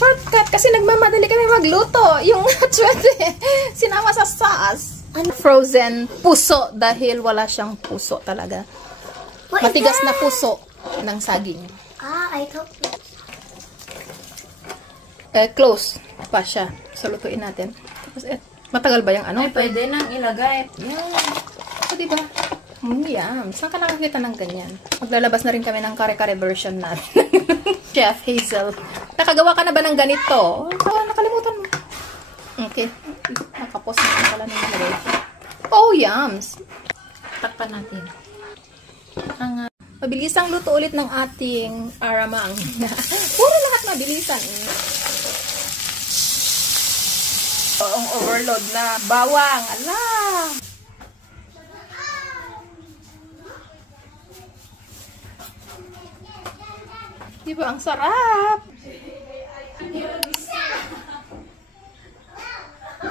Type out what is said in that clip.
shortcut kasi nagmamadali kami magluto. Yung chwede, sinama sa sauce. Frozen puso dahil wala siyang puso talaga. Matigas na puso ng saging. I thought... Close pa siya. So, lutuin natin. Tapos, matagal ba yung ano? Ay, pwede nang ilagay. So, diba? Yum. Saan ka nakakita ng ganyan? Maglalabas na rin kami ng kare-kare version natin. Chef Hazel. Nakagawa ka na ba ng ganito? Nakalimutan mo. Okay. Nakapos na pala ng nilagay. Oh, yums. Takpan natin. Mabilisang luto ulit ng ating aramang. Puro lahat mabilisan. Ang overload na. Bawang. Ala! Diba? Ang sarap!